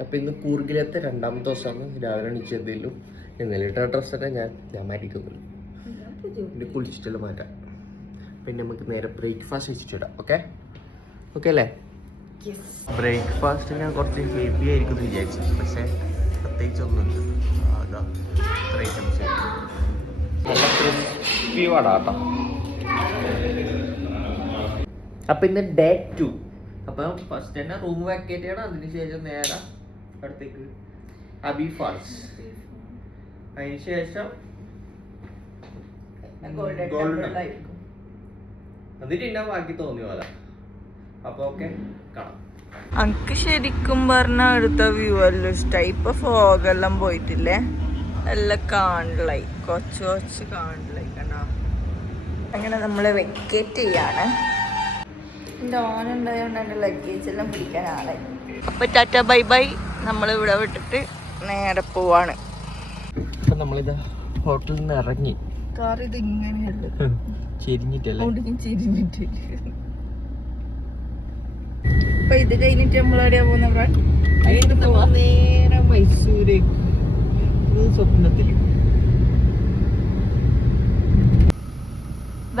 അപ്പൊ ഇന്ന് കൂർഗിലത്തെ രണ്ടാമത്തെ ദിവസമാണ്. രാവിലെ എണീച്ചെന്തേലും ഇന്നലെ ഡ്രസ്സൊക്കെ ഞാൻ മാറ്റിക്കുന്നുള്ളൂ. പിന്നെ കുളിച്ചിട്ടുള്ള മാറ്റാം. പിന്നെ നമുക്ക് നേരെ ബ്രേക്ക്ഫാസ്റ്റ് വെച്ചിട്ടിടാം. ഓക്കെ ഓക്കെ അല്ലേ? ബ്രേക്ക്ഫാസ്റ്റ് ഞാൻ കുറച്ച് ഹെവി ആയിരിക്കും എന്ന് വിചാരിച്ചു, പക്ഷേ പ്രത്യേകിച്ചൊന്നുമില്ല. അതാ ഇത്ര ഐറ്റംസ് നല്ല ക്രിസ്പി വടാട്ടോ. അപ്പം ഇന്ന് ഡേ 2. അപ്പം ഫസ്റ്റ് തന്നെ റൂം വാക്കേറ്റ് ചെയ്യണം. അതിനുശേഷം നേരെ അടുത്തേക്ക് അബി ഫാൾസ്. അതിനുശേഷം അതിട്ട് ബാക്കി തോന്നിയ പോലെ. അപ്പൊ ഓക്കെ കാണാം. അനക്ക് ശരിക്കും പറഞ്ഞാൽ അടുത്ത വ്യൂ എല്ലാം ഇഷ്ടമായി. ഇപ്പൊ ഫോഗെല്ലാം പോയിട്ടില്ലേ, എല്ലാം കാണില്ലായി, കൊച്ചു കാണില്ലായി കണ്ടോ. അങ്ങനെ നമ്മള് വെക്കേറ്റ് ചെയ്യാണ്. എൻ്റെ ഓൻ ഉണ്ടായതുകൊണ്ട് എൻ്റെ ലഗേജ് എല്ലാം പിടിക്കാൻ ആളായി. അപ്പൊ ടാറ്റ ബൈ ബൈ. നമ്മൾ ഇവിടെ വിട്ടിട്ട് നേരെ പോവാണ്. അപ്പൊ നമ്മളിതാ ഹോട്ടലിൽ നിന്ന് ഇറങ്ങി. കാർ ഇത് ഇങ്ങനെയല്ല, ചെരിഞ്ഞിട്ടല്ലേ? ചെരിഞ്ഞിട്ട്. അപ്പൊ ഇത് കഴിഞ്ഞിട്ട് നമ്മളെവിടെയാ പോകുന്ന? നേരെ മൈസൂരേക്ക്. സ്വപ്നത്തിൽ.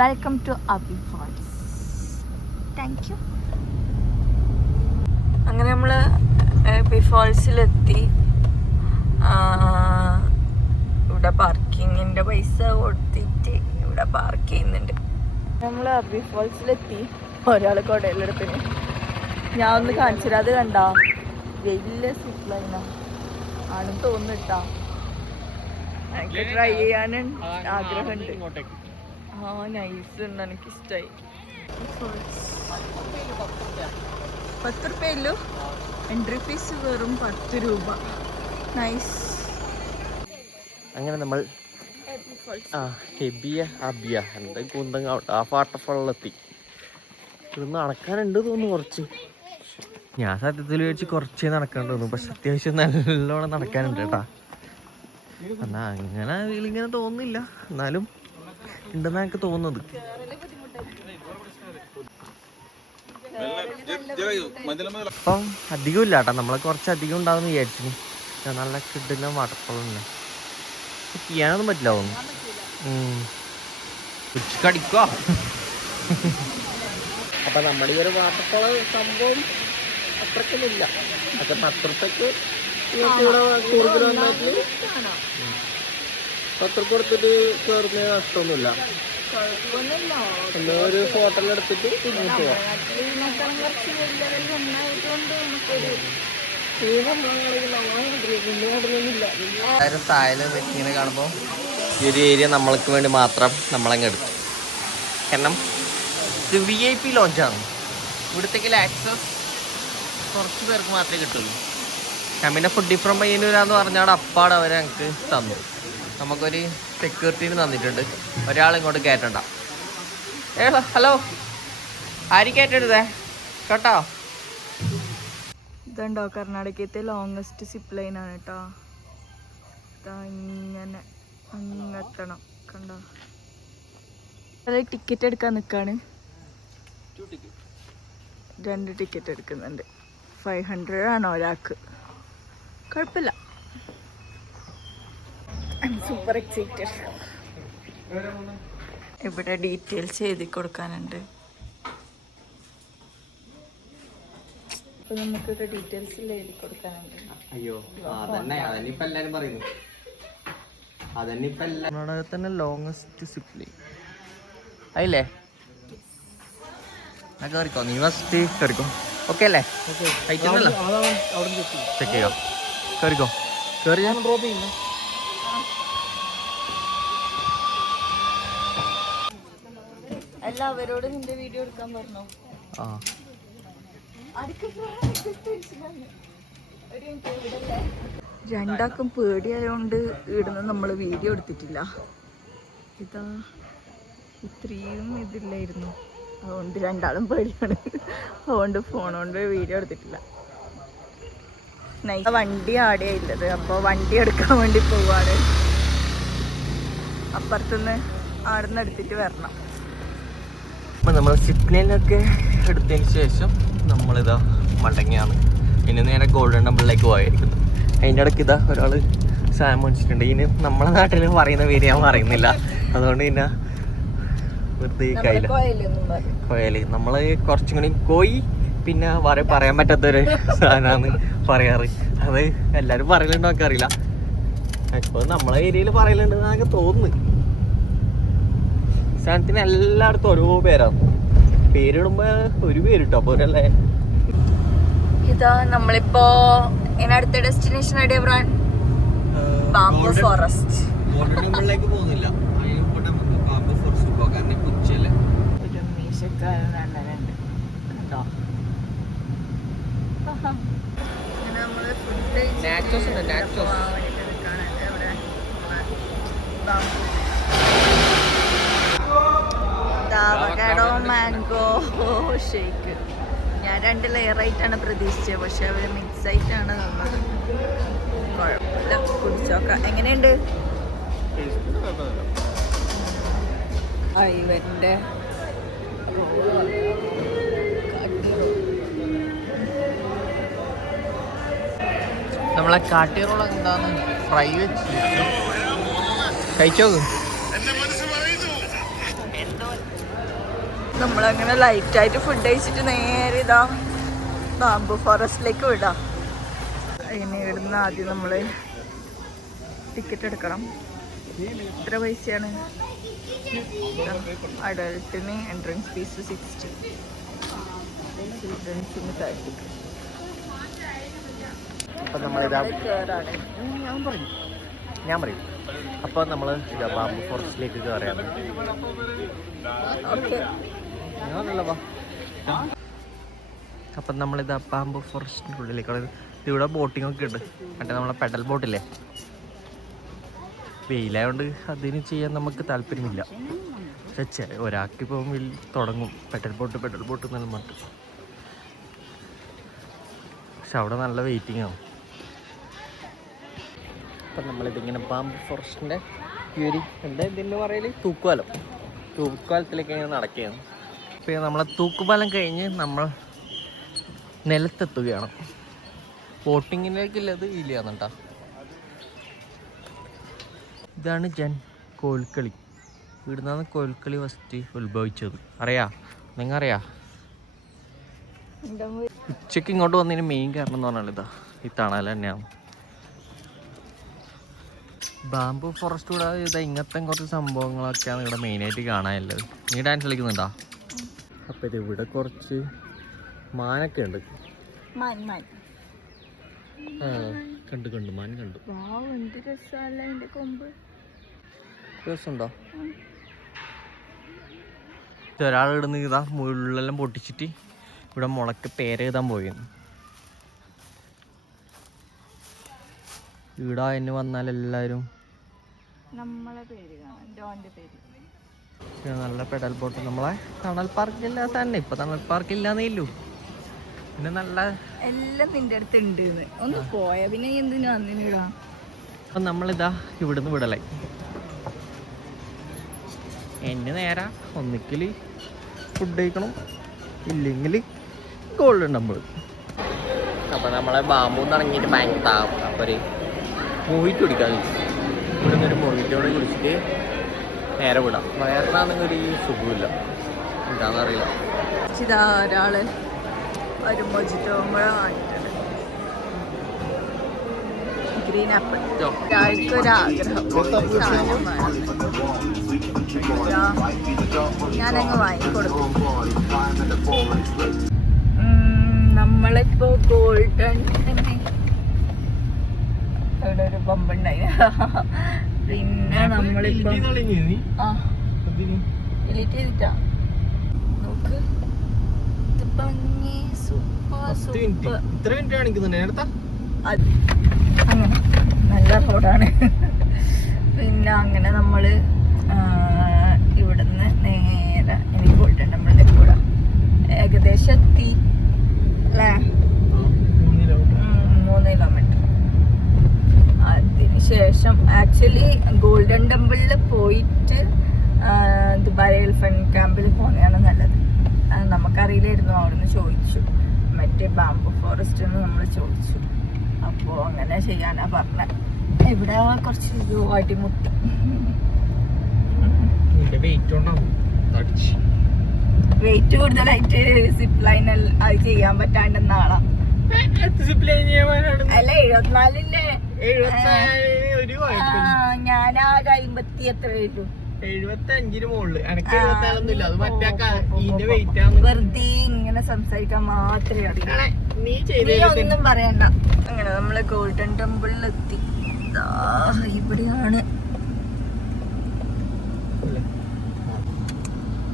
Welcome to Abbey Falls. Thank you. അങ്ങനെ നമ്മള് അബി ഫാൾസിലെത്തി. ഇവിടെ പാർക്കിങ്ങിന്റെ പൈസ കൊടുത്തിട്ട് ഇവിടെ പാർക്ക് ചെയ്യുന്നുണ്ട്. നമ്മൾ അബി ഫാൾസിലെത്തി. ഒരാൾ കൊടയിലെടുത്തിന്. ഞാൻ ഒന്ന് കാണിച്ചില്ല. അത് കണ്ടാ വലിയ സിപ്പ് ലൈനാ ആണെന്ന് തോന്നിട്ടാ. എനിക്ക് ട്രൈ ചെയ്യാൻ ആഗ്രഹമുണ്ട്. ആ നൈസ് ഉണ്ട്, എനിക്ക് ഇഷ്ടമായി. 10 രൂപയല്ലോ എൻട്രി ഫീസ്, വെറും 10 രൂപ. നൈസ്. അങ്ങനെ നമ്മൾ അബിയ എന്താ കുന്തങ്ങ ആ വാട്ടർഫാളിലെത്തി. ഇവിടുന്ന് നടക്കാനുണ്ട് തോന്നുന്നു കുറച്ച്. ഞാൻ സത്യത്തിൽ വെച്ച് കുറച്ചേ നടക്കാൻ തോന്നുന്നു, പക്ഷെ അത്യാവശ്യം നല്ലോണം നടക്കാനുണ്ട് കേട്ടാ. എന്നാ അങ്ങനെ ഇങ്ങനെ തോന്നുന്നില്ല, എന്നാലും ഉണ്ടെന്നാ എനിക്ക് തോന്നുന്നത്. അപ്പം അധികം ഇല്ല കേട്ടോ, നമ്മളെ കുറച്ച് അധികം ഉണ്ടാവുമെന്ന് വിചാരിച്ചു. നല്ല കിട്ടുന്ന വാട്ടർഫോൾ തന്നെ. ചെയ്യാനൊന്നും പറ്റില്ല തോന്നുന്നു. ഉച്ചക്കടിക്കോ? അപ്പൊ നമ്മുടെ ഈ ഒരു വാട്ടർഫോൾ സംഭവം അത്രക്കൊന്നുമില്ല. പക്ഷെ 10 രൂപയ്ക്ക് ഇവിടെ കൂടുതൽ വന്നിട്ട് 10 രൂപ കൊടുത്തിട്ട് കയറുന്ന നഷ്ടമൊന്നുമില്ല. എന്നാ ഒരു ഹോട്ടലിൽ എടുത്തിട്ട് ഇങ്ങോട്ട് പോവാം. ഇങ്ങനെ കാണുമ്പോൾ ഈ ഒരു ഏരിയ നമ്മൾക്ക് വേണ്ടി മാത്രം നമ്മളങ്ങ് എടുത്തു. കാരണം ഇത് VIP ലോഞ്ചാണ്. ഇവിടത്തേക്ക് ആക്സസ് കുറച്ച് പേർക്ക് മാത്രമേ കിട്ടുള്ളൂ. ഞാൻ പിന്നെ ഫുഡ് ഫ്രം പയ്യന്നൂരാന്ന് പറഞ്ഞാൽ അപ്പാടെ അവരെ ഞങ്ങൾക്ക് തന്നു. നമുക്കൊരു സെക്യൂരിറ്റീന് തന്നിട്ടുണ്ട്. ഒരാളിങ്ങോട്ട് കയറ്റണ്ട. ഹലോ, ആര് കയറ്റരുതേ കേട്ടോ. ഇതുണ്ടോ കർണാടകത്തെ ലോങ്ങസ്റ്റ് സിപ്പ് ലൈൻ ആണ് കേട്ടോ. ഇങ്ങനെ അങ്ങെത്തണം കണ്ടോ. അത് ടിക്കറ്റ് എടുക്കാൻ നിൽക്കാണ്. 2 ടിക്കറ്റ് എടുക്കുന്നുണ്ട്. 500 ആണ് ഒരാൾക്ക്. കുഴപ്പമില്ല. Super excited. ഇവിടെ ഡീറ്റെയിൽസ് എഴുതി കൊടുക്കാനുണ്ട്. അപ്പൊ നമുക്കിവിടെ ഡീറ്റെയിൽസ് എഴുതി കൊടുക്കാനുണ്ട്. അയ്യോ അതന്നിപ്പോ എല്ലാരും പറയുന്നു. കർണാടകത്തന്നെ ലോങ്ങസ്റ്റ് സിപ്പ് ലൈൻ അല്ലേ? കയറിക്കോ, നീ ഫസ്റ്റ് കയറിക്കോ. ഓക്കെ അല്ലേ? ചെക്ക് ചെയ്യാം. കയറിക്കോ. കയറി ഞാൻ ഡ്രോപ്പ് ചെയ്യുന്നു. അല്ല, അവരോട് നിന്റെ വീഡിയോ എടുക്കാൻ പറഞ്ഞോ? രണ്ടാക്കും പേടിയായോണ്ട് ഇവിടുന്ന് നമ്മൾ വീഡിയോ എടുത്തിട്ടില്ല. ഇതാ ഇത്രയും ഇതില്ലായിരുന്നു, അതുകൊണ്ട് രണ്ടാളും പേടിയാണ്. അതുകൊണ്ട് ഫോൺ കൊണ്ട് വീഡിയോ എടുത്തിട്ടില്ല. വണ്ടി ആടെയുള്ളത്, അപ്പോൾ വണ്ടി എടുക്കാൻ വേണ്ടി പോവാണ്. അപ്പുറത്തുനിന്ന് ആടുന്ന് എടുത്തിട്ട് വരണം. അപ്പം നമ്മൾ സിഗ്നലൊക്കെ എടുത്തതിന് ശേഷം നമ്മളിതാ മടങ്ങിയാണ് ഇനി നേരെ ഗോൾഡൻ ടെമ്പിളിലേക്ക് പോയിരിക്കുന്നത്. അതിൻ്റെ ഇടയ്ക്ക് ഇതാ ഒരാൾ സാധനം മേടിച്ചിട്ടുണ്ട്. ഇനി നമ്മളെ നാട്ടിൽ പറയുന്ന പേര് ഞാൻ പറയുന്നില്ല, അതുകൊണ്ട് പിന്നെ വെറുതെ കയ്യില്ല. കോയൽ നമ്മൾ കുറച്ചും കൂടി കോയി പിന്നെ പറയാൻ പറ്റാത്തൊരു സാധനമാണ് പറയാറ്. അത് എല്ലാവരും പറയലുണ്ടോ ഒക്കെ അറിയില്ല. ഇപ്പോൾ നമ്മളെ ഏരിയയിൽ പറയലുണ്ടെന്ന് എനിക്ക് തോന്നുന്നു. സാധനത്തിന് എല്ലായിടത്തും ഓരോ പേരാണ്. പേരിടുമ്പോ ഒരു പേര് കിട്ടും. അപ്പോൾ ഒരല്ലേ ഇതാ നമ്മളിപ്പോ അടുത്ത ഡെസ്റ്റിനേഷൻ ബാംബു ഫോറസ്റ്റ്. ഗോൾഡൻ ടെമ്പിളിലേക്ക് പോകുന്നില്ല, അതിന് മുമ്പ് നമുക്ക് ബാംബു ഫോറസ്റ്റ് പോകാം. കാരണം കൊച്ചിയല്ലേ. ഒരു മീശക്കാരൻ അണ്ണനുണ്ട് കേട്ടോ. നാച്ചോസ് ഉണ്ട്, നാച്ചോസ്. Avocado mango shake. ഞാൻ 2 ലെയറായിട്ടാണ് പ്രതീക്ഷിച്ചത്, പക്ഷെ അവര് മിക്സ് ആയിട്ടാണ് തന്നത്. കുഴപ്പമില്ല, കുടിച്ചോക്കാം. എങ്ങനെയുണ്ട്? ഇവന്റെ നമ്മളെ കാട്ടി റോൾ എന്താണ് ഫ്രൈ വെച്ച് കഴിച്ചോക്ക്. നമ്മളങ്ങനെ ലൈറ്റായിട്ട് ഫുഡ് കഴിച്ചിട്ട് നേരെ ഇതാ ബാംബു ഫോറസ്റ്റിലേക്ക് വിടാം. ഇനി ഇവിടുന്ന് ആദ്യം നമ്മൾ ടിക്കറ്റ് എടുക്കണം. എത്ര പൈസയാണ്? അഡൾട്ടിന് എൻട്രൻസ് ഫീസ് 60, ചിൽഡ്രൻസിന് 30. അപ്പം നമ്മളിതാ ഞാൻ പറയും. അപ്പോൾ നമ്മൾ ഇതാ ബാംബു ഫോറസ്റ്റിലേക്ക് കയറിയാണ്. അപ്പം നമ്മളിതാ ബാംബു ഫോറസ്റ്റിൻ്റെ ഉള്ളിലേക്ക്. ഇവിടെ ബോട്ടിംഗ് ഒക്കെ ഉണ്ട്. മറ്റേ നമ്മളെ പെഡൽ ബോട്ടില്ലേ, വെയിലായതുകൊണ്ട് അതിന് ചെയ്യാൻ നമുക്ക് താല്പര്യമില്ല. പക്ഷെ ഒരാൾക്കിപ്പോൾ തുടങ്ങും പെഡൽ ബോട്ട് എന്നെല്ലാം പറഞ്ഞിട്ട്. പക്ഷെ അവിടെ നല്ല വെയിറ്റിംഗ് ആവും. അപ്പം നമ്മളിതിങ്ങനെ ബാംബു ഫോറസ്റ്റിൻ്റെ ഇതിൻ്റെ പറയൽ തൂക്കുപാലത്തിലേക്ക് ഇങ്ങനെ നടക്കുകയാണ്. പിന്നെ നമ്മളെ തൂക്കുപാലം കഴിഞ്ഞ് നമ്മൾ നിലത്തെത്തുകയാണ്. ബോട്ടിങ്ങിലേക്കുള്ളത് ഇല്ലാന്ന് കേട്ടോ. ഇതാണ് കോൽക്കളി. ഇവിടുന്നാണ് കോൽക്കളി ഫസ്റ്റ് ഉത്ഭവിച്ചത്. നിങ്ങൾ അറിയാ? ഉച്ചയ്ക്ക് ഇങ്ങോട്ട് വന്നതിന് മെയിൻ കാരണം എന്ന് പറഞ്ഞാൽ ഇതാ ഈ തണൽ തന്നെയാണ്. ബാംബു ഫോറസ്റ്റ് കൂടാതെ ഇതാ ഇങ്ങനത്തെ കുറച്ച് സംഭവങ്ങളൊക്കെയാണ് ഇവിടെ മെയിനായിട്ട് കാണാനുള്ളത്. നീ ഡാൻസ് കളിക്കുന്നുണ്ടോ? അപ്പം ഇത് ഇവിടെ കുറച്ച് മാനൊക്കെ ഉണ്ട്. കണ്ടു മാൻ കണ്ടു. രസമുണ്ടോ? ഒരാൾ ഇടുന്ന ഇതാ മുള്ളെല്ലാം പൊട്ടിച്ചിട്ട് ഇവിടെ മുളക്ക് പേരെഴുതാൻ പോയിരുന്നു. ഇവിടെ അതിന് വന്നാൽ എല്ലാവരും നല്ല പെഡൽ ബോട്ട്. നമ്മളെ തണൽ പാർക്കില്ല തന്നെ. ഇപ്പൊ തണൽ പാർക്ക് ഇല്ലാന്നേ ഇല്ലൂ. പിന്നെ നല്ല എല്ലാം നിന്റെ അടുത്ത് ഉണ്ട്. ഒന്ന് പോയാ പിന്നെ എന്തിനാ വന്നിടാ. അപ്പം നമ്മളിതാ ഇവിടുന്ന് വിടലായി. എന്നെ നേരെ ഒന്നിക്കൽ ഫുഡ് കഴിക്കണം, ഇല്ലെങ്കിൽ ഗോൾഡൻ ടെമ്പിൾ. അപ്പം നമ്മളെ ബാമ്പൂന്ന് ഇറങ്ങിയിട്ട് ഭയങ്കര താപം. അപ്പോൾ ഒരു മൂവിറ്റ് കുടിക്കാൻ ഇവിടെ നിന്ന് ഒരു മൂവിറ്റോടെ കുടിച്ചിട്ട് നേരെ വിടാം. വയറിനാണെങ്കിൽ ഒരു സുഖമില്ല, എന്താണെന്നറിയില്ല. ഇതാ ഒരാള് ഒരു മൊജിറ്റോ വാങ്ങിയിട്ടുണ്ട്. Green apple. ഒരാൾക്കൊരാഗ്രഹം ഞാനങ്ങ് വാങ്ങിക്കൊടുക്കും. നമ്മളിപ്പോ ഗോൾഡൻ ഇവിടെ ഒരു ബമ്പുണ്ടായി. പിന്നെ നമ്മളിപ്പോ ഡിലീറ്റ് ചെയ്തിട്ടാ നോക്ക്. അങ്ങനെ നല്ല റോഡാണ്. പിന്നെ അങ്ങനെ നമ്മള് ഇവിടുന്ന് നേരെ ഇനി ഗോൾഡൻ ടെമ്പിളിലേക്ക് കൂടാ. ഏകദേശം എത്തി അല്ലേ? 3 കിലോമീറ്റർ. അതിന് ശേഷം ആക്ച്വലി ഗോൾഡൻ ടെമ്പിളിൽ പോയിട്ട് ദുബായ് എലിഫന്റ് ക്യാമ്പിൽ പോകുന്നതാണ് നല്ലത്. നമുക്കറിയില്ലായിരുന്നു, അവിടുന്ന് ചോദിച്ചു. മറ്റേ ബാംബു ഫോറസ്റ്റ് എന്ന് നമ്മൾ ചോദിച്ചു. അപ്പോൾ അങ്ങനെ ചെയ്യാനാ പറഞ്ഞത്. ഇവിടെ കുറച്ച് അടിമുട്ടി. വെയിറ്റ് കൂടുതലായിട്ട് സിപ്പ് ലൈൻ അത് ചെയ്യാൻ പറ്റാണ്ടെന്ന ആളാ. അല്ല 74-ല്ലേ? ഞാനാകെ 50 എത്ര വരും. 75 മുകളില്. എനിക്ക് 74 അത് മറ്റേ വെറുതെ ഇങ്ങനെ സംസാരിക്കാൻ മാത്രമേ അറിയൂ. നീ ഒന്നും പറയണ്ട. അങ്ങനെ നമ്മള് ഗോൾഡൻ ടെമ്പിളിലെത്തി. ഇവിടെയാണ്.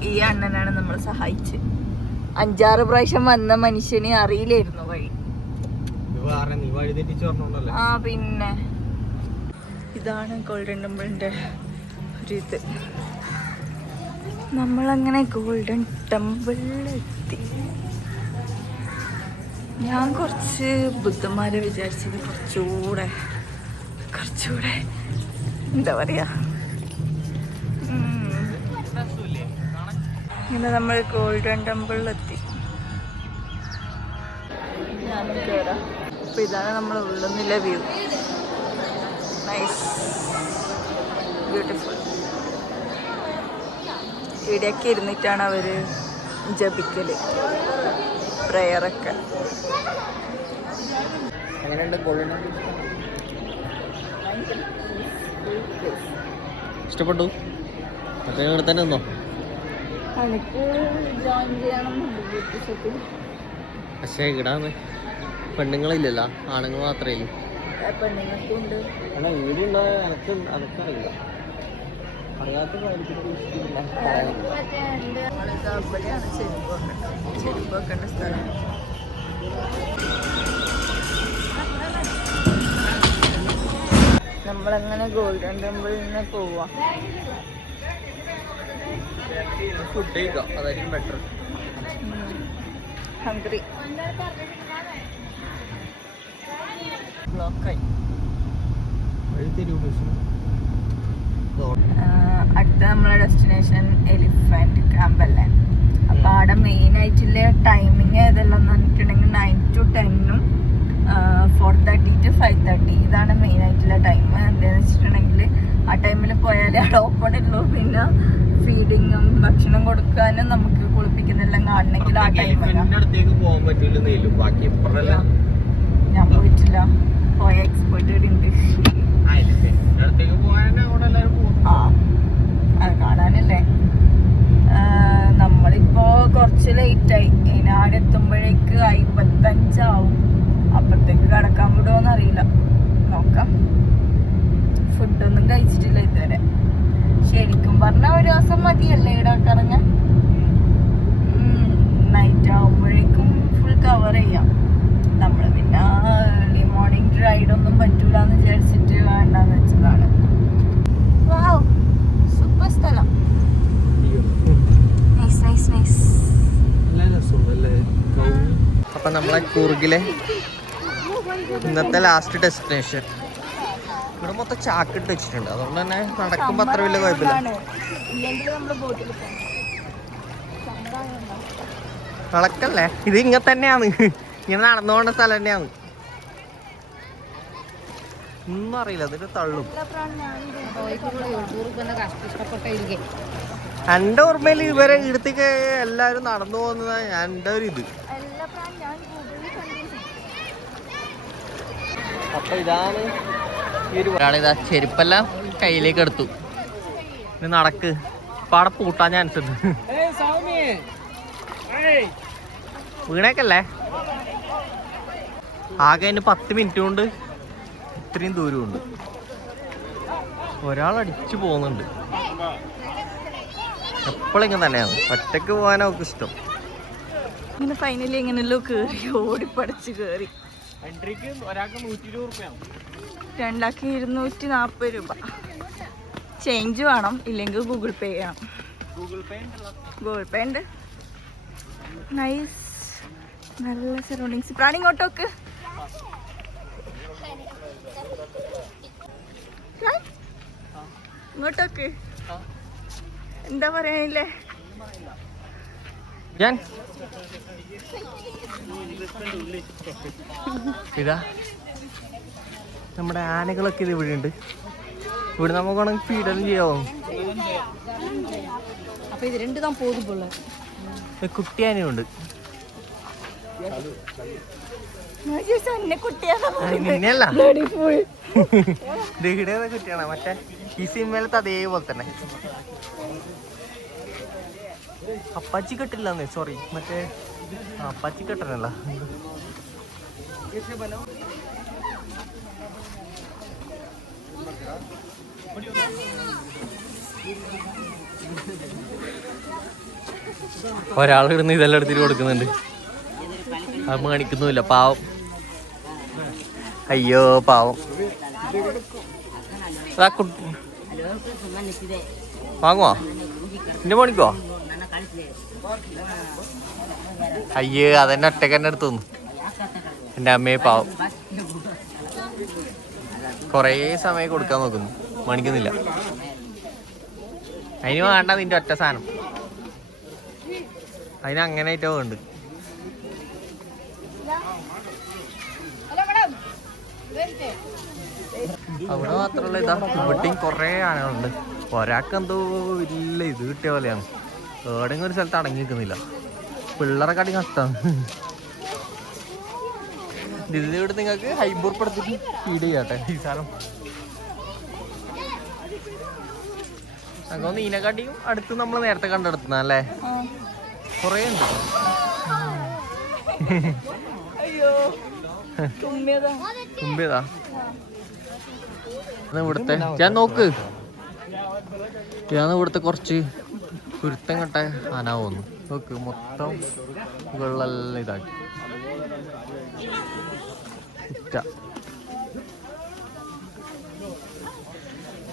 ഈ അണ്ണനാണ് നമ്മൾ സഹായിച്ച്. 5-6 പ്രാവശ്യം വന്ന മനുഷ്യന് അറിയില്ലായിരുന്നു വഴി. ആ പിന്നെ ഇതാണ് ഗോൾഡൻ ടെമ്പിളിന്റെ ഒരു ഇത്. നമ്മളങ്ങനെ ഗോൾഡൻ ടെമ്പിളിലെത്തി. ഞാൻ കുറച്ച് ബുദ്ധന്മാരെ വിചാരിച്ചത് കുറച്ചുകൂടെ എന്താ പറയാ. ഇങ്ങനെ നമ്മൾ ഗോൾഡൻ ടെമ്പിളിലെത്തി. ഞാനും കയറാം. അപ്പൊ ഇതാണ് നമ്മൾ ഉള്ളുന്നില്ല വ്യൂ. Nice, beautiful. ഇവിടെയൊക്കെ ഇരുന്നിട്ടാണ് അവര് ജപിക്കല്, പ്രയറൊക്കെ. ഇഷ്ടപ്പെട്ടു? ഇവിടെ തന്നെ നിന്നോ? എനിക്ക് ജോയിൻ ചെയ്യണം. പക്ഷേ ഇവിടെ പെണ്ണുങ്ങളില്ലല്ലോ, ആണുങ്ങൾ മാത്രമേ ഇല്ലൂ. പെണ്ണുങ്ങൾക്കുണ്ട്. അല്ല ഇവിടെ ഉണ്ടോ? എനക്കറിയില്ല. അറിയാത്ത ഇവിടെയാണ് ചെരുപ്പ് വെക്കേണ്ട സ്ഥലം. നമ്മളങ്ങനെ ഗോൾഡൻ ടെമ്പിളിൽ നിന്ന് പോവാം. ഫുഡ് കഴിക്കാം, അതായിരിക്കും ബെറ്റർ. ഹംഗ്രി. ബ്ലോക്കായി. അടുത്ത നമ്മളെ ഡെസ്റ്റിനേഷൻ എലിഫന്റ് ക്യാമ്പ് അല്ലേ. അപ്പൊ അവിടെ മെയിൻ ആയിട്ടുള്ള ടൈമിങ് ഏതെല്ലാം പറഞ്ഞിട്ടുണ്ടെങ്കിൽ 9 to 10-ഉം 4:30 to 5:30 ഇതാണ് മെയിൻ ആയിട്ടുള്ള ടൈം. എന്താണെന്ന് വെച്ചിട്ടുണ്ടെങ്കിൽ ആ ടൈമിൽ പോയാലേ അവിടെ ഓപ്പൺ ഉള്ളൂ. പിന്നെ ഫീഡിങ്ങും ഭക്ഷണം കൊടുക്കാനും നമുക്ക് കുളിപ്പിക്കുന്നെല്ലാം കാണണമെങ്കിൽ ആ ടൈം. ഞാൻ പോയിട്ടില്ല, പോയ എക്സ്പേർട്ട് ഉണ്ട്. ആ അത് കാണാനല്ലേ. നമ്മളിപ്പോ കുറച്ച് ലേറ്റായി. അവിടെ എത്തുമ്പോഴേക്ക് 55 ആവും. അപ്പത്തേക്ക് കിടക്കാൻ വിടുമോന്ന് അറിയില്ല, നോക്കാം. ഫുഡൊന്നും കഴിച്ചിട്ടില്ല ഇതുവരെ. ശരിക്കും പറഞ്ഞാൽ ഒരു ദിവസം മതിയല്ലേ ഇവിടെ കറങ്ങാൻ. നൈറ്റ് ആവുമ്പോഴേക്കും ഫുൾ കവർ ചെയ്യാം. നമ്മൾ പിന്നെ ഏർലി മോർണിംഗ് റൈഡൊന്നും പറ്റൂലെന്ന് വിചാരിച്ചിട്ട് വേണ്ടെന്ന് വെച്ചതാണ്. വാവ്, സൂപ്പർ സ്ഥലം. Nice nice nice. അപ്പൊ നമ്മളെ കൂർഗിലെ ഇന്നത്തെ ലാസ്റ്റ് ഡെസ്റ്റിനേഷൻ. ഇവിടെ മൊത്തം ചാക്കിട്ട് വെച്ചിട്ടുണ്ട്, അതുകൊണ്ട് തന്നെ നടക്കുമ്പോ അത്ര വലിയ കുഴപ്പമില്ല. നടക്കല്ലേ, ഇത് ഇങ്ങനെ തന്നെയാണ്, ഇങ്ങനെ നടന്നുകൊണ്ട സ്ഥലം തന്നെയാണ്. ഒന്നും അറിയില്ല, അതിന് തള്ളും. എന്റെ ഓർമ്മയിൽ ഇവരെ ഇടത്തേക്ക് എല്ലാരും നടന്നു പോകുന്നതാണ് എന്റെ ഒരു ഇത്. അപ്പൊ ഇതാണ് ഈ ഒരു ഒരാളിതാ ചെരുപ്പെല്ലാം കയ്യിലേക്ക് എടുത്തു. ഇനി നടക്ക്, പാടെ പൂട്ടാൻ ചാൻസ് ഉണ്ട്. വീണേക്കല്ലേ. ആകെ അതിന് 10 മിനിറ്റ് കൊണ്ട് ഇത്രയും ദൂരമുണ്ട്. ഒരാൾ അടിച്ചു പോകുന്നുണ്ട്. എപ്പോഴെങ്കിലും തന്നെയാണ്, ഒറ്റക്ക് പോകാനോ ഒക്കെ ഇഷ്ടം. ഇങ്ങനെ ഫൈനലി എങ്ങനെയല്ലോ കേറി, ഓടിപ്പടച്ച് കേറി. എൻട്രിക്ക് ഒരാൾക്ക് 120 രൂപയാണ്, 240 രൂപ. ചേഞ്ച് വേണം, ഇല്ലെങ്കിൽ ഗൂഗിൾ പേ ചെയ്യണം. ഗൂഗിൾ പേ ഉണ്ട്. നൈസ്, നല്ല സറൗണ്ടിങ്സ്. പ്രാണി ഇങ്ങോട്ടോക്ക്. ഇങ്ങോട്ടോക്ക്. എന്താ പറയാനില്ലേ? ഞാൻ ഇതാ നമ്മുടെ ആനകളൊക്കെ ഇത് ഇവിടെ ഉണ്ട്. ഇവിടെ നമുക്ക് വേണമെങ്കിൽ ഫീഡെല്ലാം ചെയ്യാവോ? കുട്ടിയാനുണ്ട്. നിന്നെയല്ല കുട്ടിയാണ് മറ്റേ ഈ സിനിമയിലത്തെ അതേപോലെ തന്നെ. അപ്പാച്ചി കെട്ടില്ലെന്നേ, സോറി, മറ്റേ അപ്പാച്ചി കെട്ടനല്ല. ഒരാളിടുന്ന് ഇതെല്ലാം എടുത്തിട്ട് കൊടുക്കുന്നുണ്ട്. അത് കാണിക്കുന്നുമില്ല, പാവം. അയ്യോ പാവം. വാങ്ങുവോ? എന്റെ മോണിക്കോ? അയ്യോ അതെന്നെ ഒറ്റക്ക് തന്നെ എടുത്തു തന്നു. എൻ്റെ അമ്മയെ പാവം. കുറേ സമയം കൊടുക്കാൻ നോക്കുന്നു, മണിക്കുന്നില്ല. അതിന് വേണ്ട നിന്റെ ഒറ്റ സാധനം. അതിന് അങ്ങനെ ആയിട്ടോ വേണ്ട. അവിടെ മാത്രമല്ല, ഇതാ ഇവിടെയും കുറേ ആനകളുണ്ട്. ഒരാൾക്ക് എന്തോ ഇല്ല ഇത് കിട്ടിയ പോലെയാണ്. എവിടെയെങ്കിലും ഒരു സ്ഥലത്ത് അടങ്ങി നിൽക്കുന്നില്ല. പിള്ളേരെക്കാട്ടി കഷ്ടമാണ്. ഇതിലൂടെ നിങ്ങൾക്ക് ഹൈബൂർപ്പെടുത്തിട്ട് ഫീഡ് ചെയ്യാട്ടെ ഈ സാധനം. അങ്ങനെ ഇതിനെക്കാട്ടിയും അടുത്ത് നമ്മൾ നേരത്തെ കണ്ടെടുത്തുന്ന അല്ലേ? കുറേ ഉണ്ട്. തുമ്പിയതാ ഇവിടുത്തെ. ഞാൻ നോക്ക്, ഞാൻ ഇവിടുത്തെ കുറച്ച് കുരുത്തം കെട്ട ആന പോകുന്നു. നോക്ക്, മൊത്തം വെള്ളമെല്ലാം ഇതാക്കി.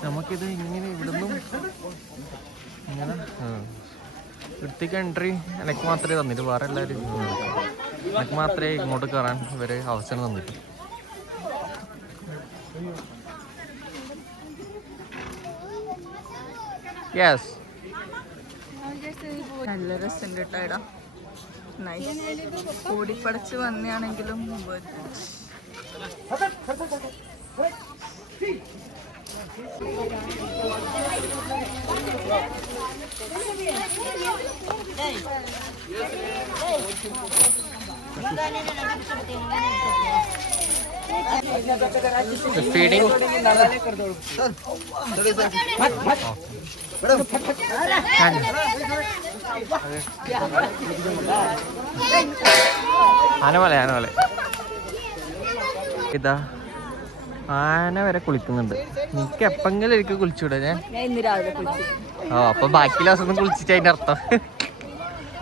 നമുക്കിത് ഇങ്ങനെ ഇവിടുന്നും ഇങ്ങനെ ഇവിടത്തേക്ക് എൻട്രി എനിക്ക് മാത്രമേ തന്നിട്ട്, വേറെ എല്ലാവരും എനിക്ക് മാത്രമേ ഇങ്ങോട്ട് കയറാൻ ഇവരെ അവസരം തന്നിട്ട്. യെസ്, നല്ല രസമുണ്ട് കേട്ടോ ഇടാ. നൈസ്. ഓടിപ്പടച്ച് വന്നെയാണെങ്കിലും ഫീഡിങ്. ആനമല ഇതാ ആന വരെ കുളിക്കുന്നുണ്ട്. എനിക്ക് എപ്പെങ്കിലും എനിക്ക് കുളിച്ചൂടെ? ഞാൻ ഇന്ന് രാവിലെ കുളിച്ചു. അപ്പൊ ബാക്കിയുള്ള ദിവസം ഒന്നും കുളിച്ചിട്ട് അതിന്റെ അർത്ഥം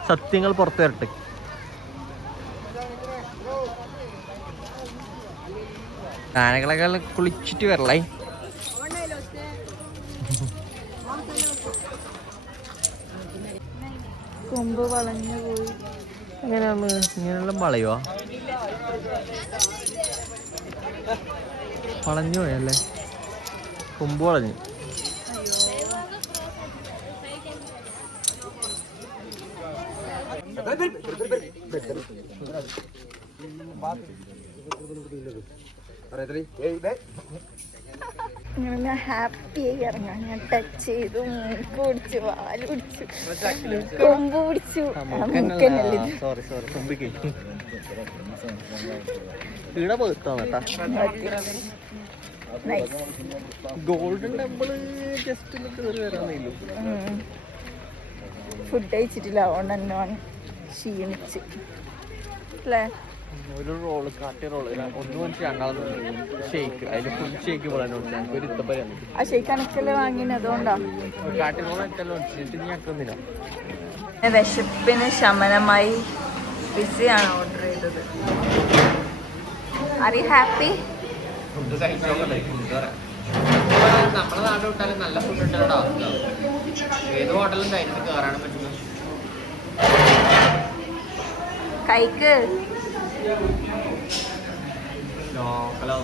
സത്യങ്ങൾ പുറത്തു വരട്ടെ. ആനകളെക്കാൾ കുളിച്ചിട്ട് വരലായി. കൊമ്പ് വളഞ്ഞു പോയി. എങ്ങനെയാന്ന് ഇങ്ങനെയുള്ള വളയുവാ? വളഞ്ഞു പോയല്ലേ, കൊമ്പ് വളഞ്ഞു. ഇങ്ങനെ ഹാപ്പിയായി ഇറങ്ങാം. ഞാൻ ടച്ച് ചെയ്തു, മൂക്ക് പിടിച്ചു, വാല് പിടിച്ചു, കൊമ്പ് പിടിച്ചു. സോറി കൊമ്പിക്ക് ഗോൾഡൻ ടെമ്പിള് ജസ്റ്റ് കയറി വരാന്നേലു. ഫുഡ് കഴിച്ചിട്ടില്ല, അതുകൊണ്ട് തന്നെ ക്ഷീണിച്ച് അല്ലേ. ഒരു റോള് കാട്ടി റോള് ഒന്ന് മേടിച്ച് രണ്ടാമത് ഷേക്ക്, അതിൽ ഫുൾ ഷേക്ക് പോലെ ഞങ്ങൾക്ക് ഒരു ഇത്തപ്പര. ആ ഷേക്ക് അനക്കല്ലേ വാങ്ങിയത്, അതുകൊണ്ടാ. കാട്ടി റോൾ എനിക്കെല്ലാം മേടിച്ചിട്ട് ഞങ്ങൾക്കൊന്നില്ല. വിശപ്പിന് ശമനമായി പിസയാണ് ഓർഡർ ചെയ്തത്. Are you happy? ഫുഡ് കഴിച്ചോക്കട്ടെ. നമ്മളെ നാട് വിട്ടാലും നല്ല ഫുഡ് കിട്ടാനുള്ള അവസ്ഥ. ഏത് ഹോട്ടലും കഴിച്ച് കയറാനും പറ്റുന്നു. കൈക്ക് ഹലോ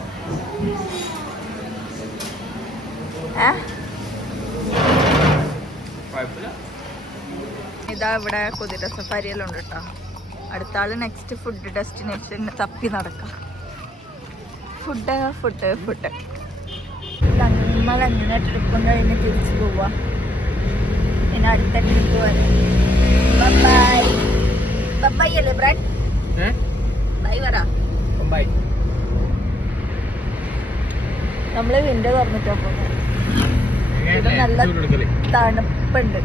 ഇതാ ഇവിടെ കുതിര സഫാരിയെല്ലാം ഉണ്ട് കേട്ടോ. അടുത്ത ആള് നെക്സ്റ്റ് ഫുഡ് ഡെസ്റ്റിനേഷൻ തപ്പി നടക്കാം. ഫുഡ് നമ്മൾ അങ്ങനെ ട്രിപ്പും കഴിഞ്ഞ് തിരിച്ചു പോവാ. പിന്നെ അടുത്ത ട്രിപ്പ് വരെ ബൈ ബൈ അല്ലേ ബ്രാഡ്? ബൈ പറ. നമ്മള് വിൻഡോ തുറന്നിട്ടാ പോകുന്നത്. ഇവിടെ നല്ല തണുപ്പുണ്ട്.